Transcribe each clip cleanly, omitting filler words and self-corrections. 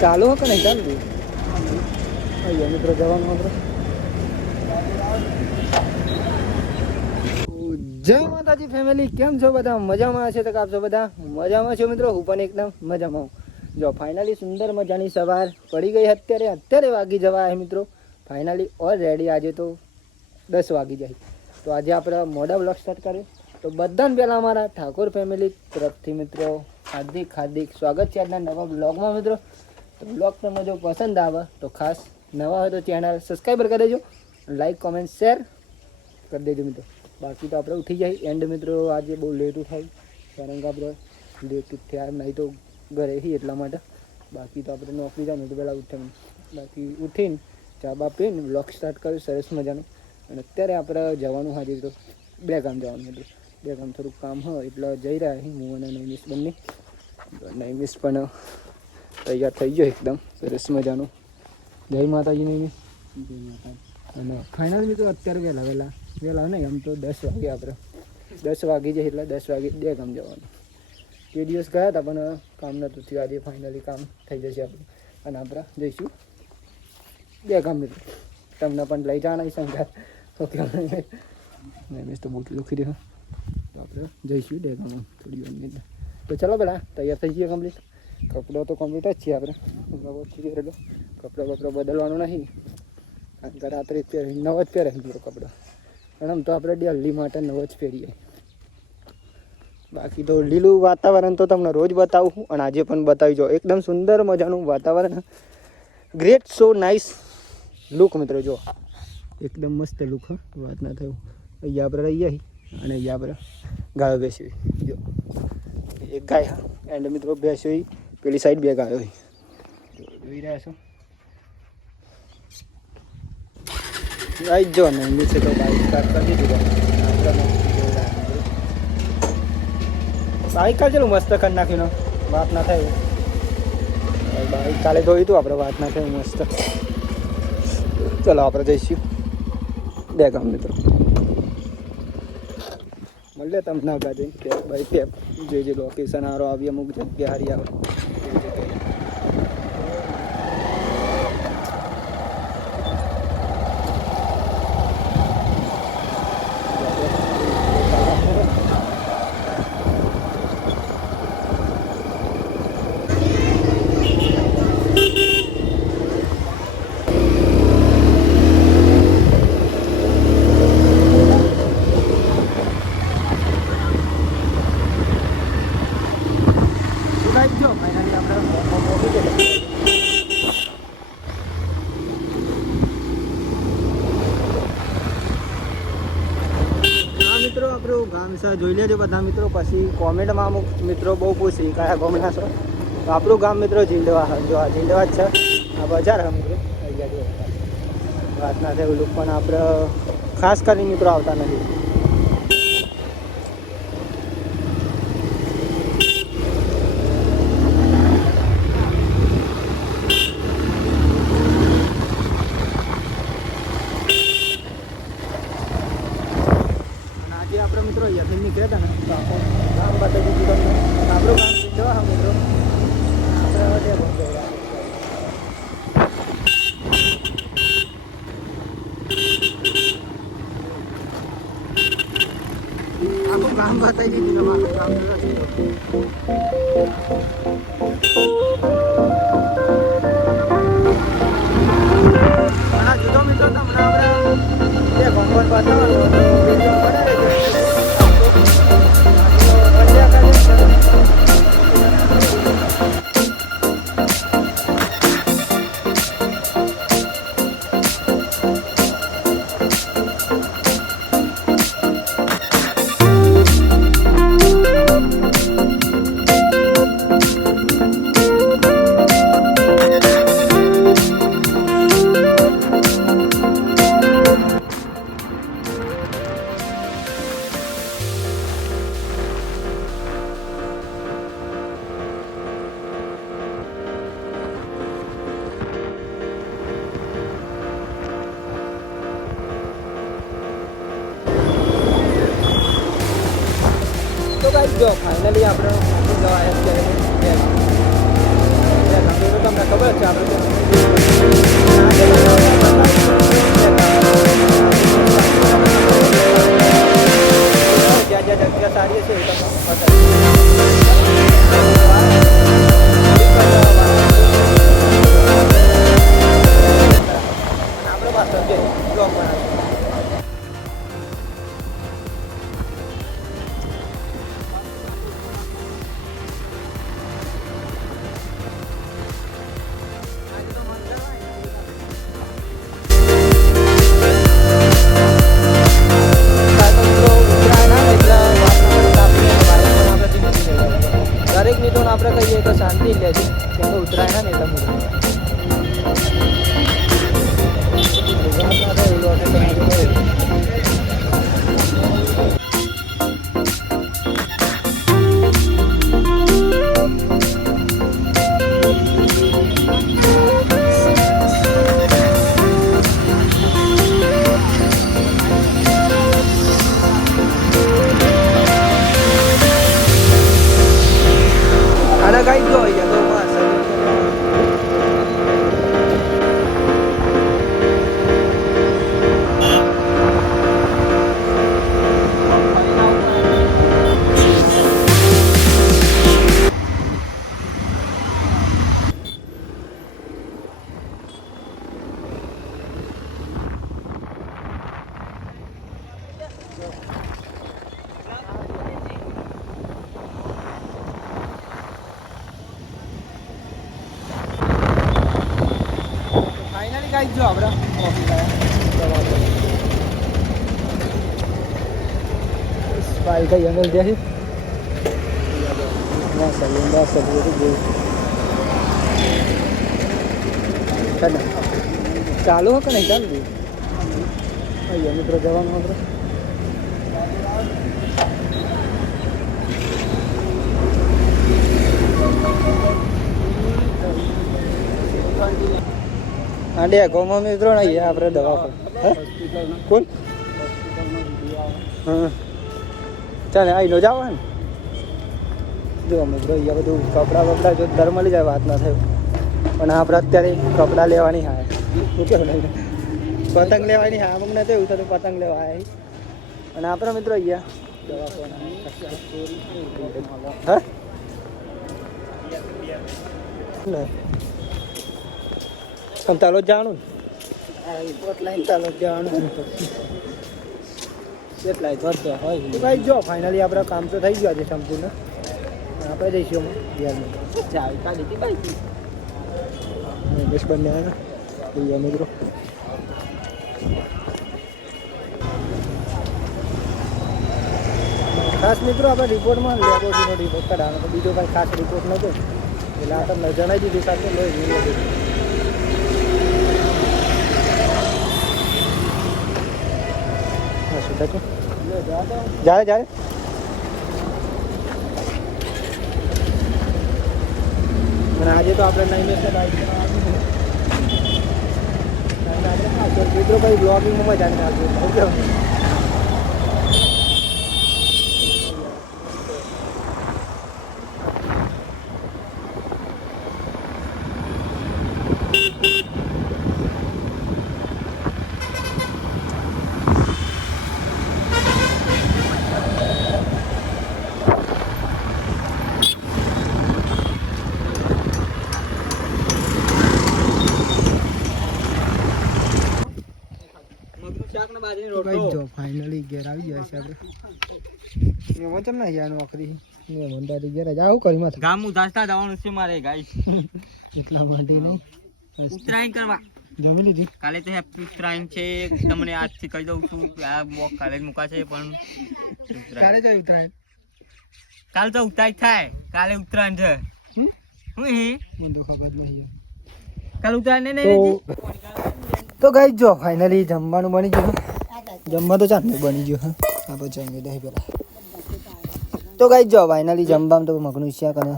ચાલુ કે નહીં ચાલુ મિત્રો જવાનું મિત્રો. જય માતાજી ફેમિલી, કેમ છો બધા? મજામાં હશે તો આપશો બધા મજામાં છો મિત્રો. હું પણ એકદમ મજામાં હું. જો ફાઇનલી સુંદર મજાની સવાર પડી ગઈ. અત્યારે વાગી જવા મિત્રો. ફાઇનલી ઓલરેડી આજે તો 10 વાગી જાય. તો આજે આપણે મોડા બ્લોગ સ્ટાર્ટ કર્યો. તો બધાને પહેલાં અમારા ઠાકોર ફેમિલી તરફથી મિત્રો હાર્દિક સ્વાગત છે આજના નવા બ્લોગમાં મિત્રો. તો બ્લોગ તમને જો પસંદ આવે તો ખાસ નવા હોય તો ચેનલ સબસ્ક્રાઈબર કરી દેજો, લાઈક કોમેન્ટ શેર કરી દેજો મિત્રો. બાકી તો આપણે ઉઠી જાય એન્ડ મિત્રો. આજે બહુ લેટ ઉઠાય કારણ કે આપણે લેટ ઉઠ્યા નહીં તો ઘરે હી એટલા માટે. બાકી તો આપણે નોકરી જાય ને તો પહેલાં ઉઠે. બાકી ઉઠીને ચા બા પીને બ્લોગ સ્ટાર્ટ કર્યું સરસ મજાનું. અને અત્યારે આપણે જવાનું હાજી તો 2 ગામ જવાનું મિત્રો. 2 ગામ થોડુંક કામ હોય એટલે જઈ રહ્યા હું અને નૈમિષ બંને. નૈમિષ પણ તૈયાર થઈ ગયો એકદમ સરસ મજાનું. જય માતાજી નૈમિષ. જય માતાજી. અને ફાઇનલ મિત્રો અત્યારે વહેલા નહીં આમ તો 10 વાગે આપણે 10 વાગી જાય એટલે 10 વાગે 2 ગામ જવાનું. તે દિવસ ગયા હતા પણ કામ નહોતું થયું. આજે ફાઇનલી કામ થઈ જશે આપણે અને આપણે જઈશું 2 ગામ મિત્રો. તમને પણ લઈ જવાના સંઘાત ઓકે. નૈમિષ તો બહુ લખી દે. તો આપણે જઈશું 2 ગામ થોડી વાર. તો ચાલો પેલા તૈયાર થઈ જઈએ કમ્પ્લીટ. કપડો તો કમ્પ્લીટ જ છીએ આપણે. કપડો બદલવાનો નહીં કારણ કે રાત્રે નવ જ પહેરે મિત્રો કપડો. પણ આમ તો આપણે દિલ્હી માટે નવ જ પહેરીએ. બાકી તો લીલું વાતાવરણ તો તમને રોજ બતાવું અને આજે પણ બતાવી જાઓ. એકદમ સુંદર મજાનું વાતાવરણ. ગ્રેટ સો નાઇસ લુક મિત્રો. જો એકદમ મસ્ત લુક. વાત ના થયું. અહીંયા આપણે રહીએ અને અહીંયા આપણે ગાયો બેસી. જો એક ગાય એન્ડ મિત્રો બેસ્યો પેલી સાઈડ 2 ગાયો જોઈ રહ્યા છો. આવી જો ને નીચે તો બાઈક સ્ટાર્ટ કરી દીધું. બાઈક કાલ ચલું મસ્ત કરી નાખ્યું. વાત ના થાય. બાઈક કાલે ધોયું હતું આપણે. વાત ના થાય મસ્ત. ચલો આપણે જઈશું 2 ગામ મિત્રો. મળે તમને આગળ જઈને કે ભાઈ કે જે લોકેશન સારો આવી અમુક જગ્યા હારી આવે મિત્રો. આપણું ગામ વિશે જોઈ લેજો બધા મિત્રો. પછી કોમેન્ટમાં અમુક મિત્રો બહુ પૂછી કયા ગામના છો. તો આપણું ગામ મિત્રો જીંડવા. જો આ જીંડવા જ છે. આ બજાર મિત્રો વાત ના થાય. ઓલું પણ આપણે ખાસ કરીને મિત્રો આવતા નથી. આપણે મિત્રો અહીંયાથી નીકળ્યા હતા ને તો ગામ બતાવી દીધું તમને. આપણું ગામ જવા મિત્રો આપણે આખું ગામ બતાવી દીધું તમારું ગામ. જુદો મિત્રો તમને આપણે ભગવાન બતાવવાનું જો ફાઇનલી આપણે જવા અત્યારે તો તમને ખબર છે આપણે જ્યાં જ્યાં જગ્યા સારી છે એ તમને આપણે પાછળ જે બ્લોગ બનાવીશું. દરેક મિત્રોને આપણે કહીએ તો શાંતિ લે છે કેમ કે ઉત્તરાયણ ને એટલે ગાઈ જો અહીંયા તો બસ ગાઈ જો આપણે ભાઈ કઈ અંગલ જાય ચાલુ હો કે નહીં ચાલુ અહીંયા મિત્રો જવાનું આપણે આંડે ગોમાં મિત્રો નહીં આપણે દવા કોણ હા ચાલે અહીં નો જાવ ને જો મિત્રો અહીંયા બધું કપડાં બપડા જો દર મળી જાય વાત ના થયું પણ આપણે અત્યારે કપડાં લેવાની હા શું કેવું નહીં પતંગ લેવાની હા અમુક નથી એવું થતું પતંગ લેવા આવ્યા અને આપણે મિત્રો અહીંયા દવા હા ચાલો જાણું ચાલો જાણું કેટલાય ધરતો હોય તો ભાઈ જો ફાઇનલી આપણે કામ તો થઈ ગયું છે સંપૂર્ણ આપણે જઈશું બિહારમાં ચાવી કાઢી હતી બાઈક બસ બંને આવ્યા મિત્રો ખાસ મિત્રો આપણે રિપોર્ટમાં લેબોરેટરીનો રિપોર્ટ કઢાવવાનો તો બીજો કાંઈ ખાસ રિપોર્ટ નહોતો એટલે આ તમને જણાવી દીધું સાથે લોહી જાય જાય અને આજે તો આપણે નહીં મિત્રો ભાઈ બ્લોગિંગમાં મજા નહીં આવતી જો ફાઇનલી ઘેર આવી ગયા છે આપણે મેમન ચમ ના યાર નોકરી મેમન દાદી ઘેર જ આવું કરી મત ગામ ઉદાસતા જવાનું છે મારે ગાઈસ એટલા માટે નહીં ઉત્તરાયણ કરવા જમી લીધી કાલે તો હેપી ઉત્તરાયણ છે તમને આજથી કહી દઉં છું આ બ્લોગ કાલે જ મુકાશે પણ કાલે જ ઉત્તરાયણ કાલ તો ઉત્તરાયણ થાય કાલે ઉત્તરાયણ છે હું હે મને તો ખબર નહીં કાલ ઉત્તરાયણ નહીં તો ગાઈ જો ફાઇનલી જમવાનું બની ગયું જમવા તો ચાંદ બની ગયું હા આપણે જમી દહીં પેલા તો ગાઈ જો ફાઇનલી જમવામાં તો મગનું શાક અને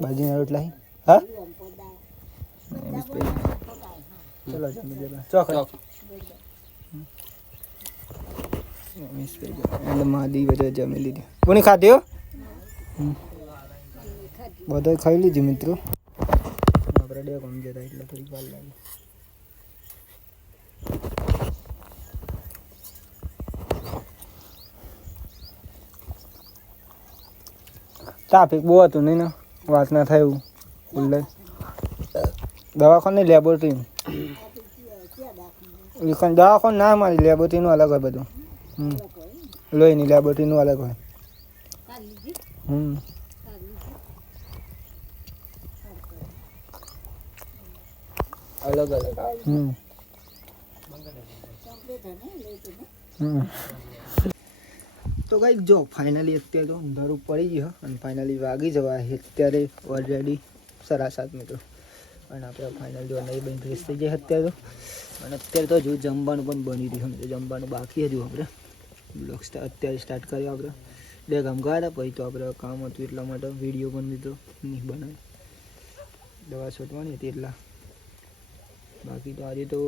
બાજરીના રોટલા હા ચલો જમી દે ચોક એટલે માદી બધે જમી લીધી કોની ખાધી બધા ખાઈ લીધી મિત્રો. આપણે ડે કોમ જતા એટલે થોડીક વાર લાગી. ટ્રાફિક બહુ હતું નહીં ને વાત ના થાય એવું. ઉલ્લે દવાખાને લેબોરેટરી દવાખાને ના મારી લેબોરેટરીનું અલગ હોય બધું. લોહીની લેબોરેટરીનું અલગ હોય. અલગ અલગ. તો કઈ જો ફાઇનલી અત્યારે તો અંધારું પડી ગયું અને ફાઇનલી વાગી જવા અત્યારે ઓલરેડી 7:30 મિત્રો. અને આપણે ફાઇનલ જો નહીં બની ફ્રેશ થઈ જાય અત્યારે તો. અને અત્યારે તો જો જમવાનું પણ બની રહ્યું છે. જમવાનું બાકી હતું. આપણે બ્લોગ અત્યારે સ્ટાર્ટ કર્યો. આપણે 2 ગામ ગયા હતા પછી તો આપણે કામ હતું એટલા માટે વિડીયો પણ મિત્રો નહીં બનાવ્યો. દવા છોટવાની હતી એટલા. બાકી તો આજે તો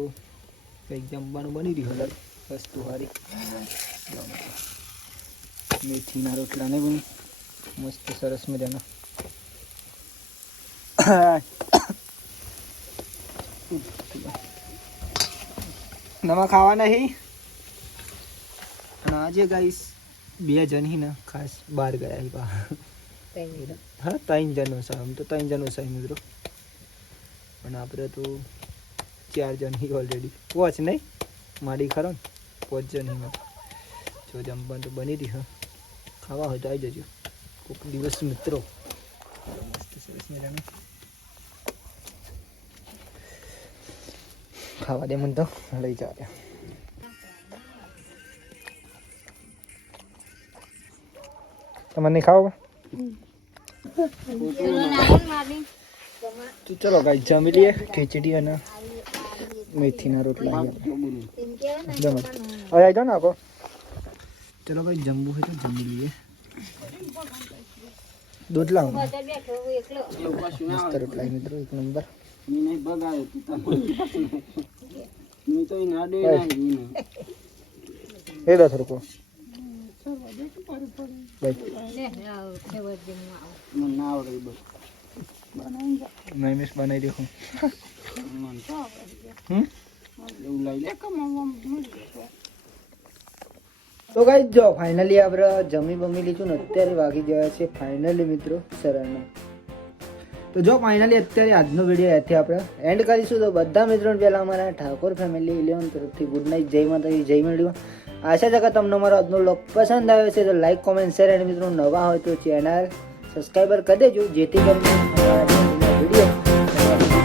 કંઈક જમવાનું બની રહ્યું વસ્તુ સારી. મેથીના રોટલા ને પણ મસ્ત સરસ મજાના. નવા ખાવા નહીં. અને આજે ગાઈસ 2 જણ હી ને ખાસ બહાર ગયા. હા 3 જણનો છે. આમ તો 3 જણનો છે મિત્રો. પણ આપણે તો 4 જણ હી ઓલરેડી. વોચ નહીં મારી ખરો ને 5 જણ હી. જો જમવાનું તો બની રહ્યું. ખાવા હોય તો આવી જજો કોઈક દિવસ મિત્રો. મસ્ત સરસ મજાનું ખાવા દે મને તો લઈ જાય. તમને નહીં ખાવ? તો ચલો ગાઈ જમી લઈએ. ખીચડી અને મેથીના રોટલા. જમો હવે આવી જાઓ ને આપો. ચલો ભાઈ જમવું હોય તો જમી લઈએ. દૂધ લાવો. મસ્ત રોટલા મિત્રો 1 નંબર. એ દસ રૂપો બનાવી દેખું. તો ગાઈસ જો ફાઇનલી આપણે જમી બમી લીધું ને અત્યારે વાગી ગયા છે ફાઇનલી મિત્રો 7:30. તો જો ફાઇનલી અત્યારે આજનો વિડીયો અહીંથી આપણે એન્ડ કરીશું. તો બધા મિત્રોને પહેલાં અમારા ઠાકોર ફેમિલી 11 તરફથી ગુડ નાઇટ. જય માતાજી, જય મેળવીમાં. આશા છે કે તમને અમારો આજનો વ્લોગ પસંદ આવ્યો છે. તો લાઈક કોમેન્ટ શેર અને મિત્રો નવા હોય તો ચેનલ સબસ્ક્રાઈબર કરી દેજો જેથી કરીને અમારા વિડીયો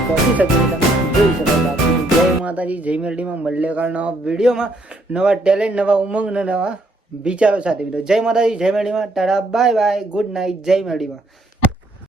પહોંચી શકે તમે જોઈ શકો. જય માતાજી, જય મેળવીમાં. મળીએ કાલ નવા વિડીયોમાં નવા ટેલેન્ટ, નવા ઉમંગ અને નવા વિચારો સાથે મિત્રો. જય માતાજી, જય મેળવીમાં. Tata bye bye, good night, જય મેળવીમાં.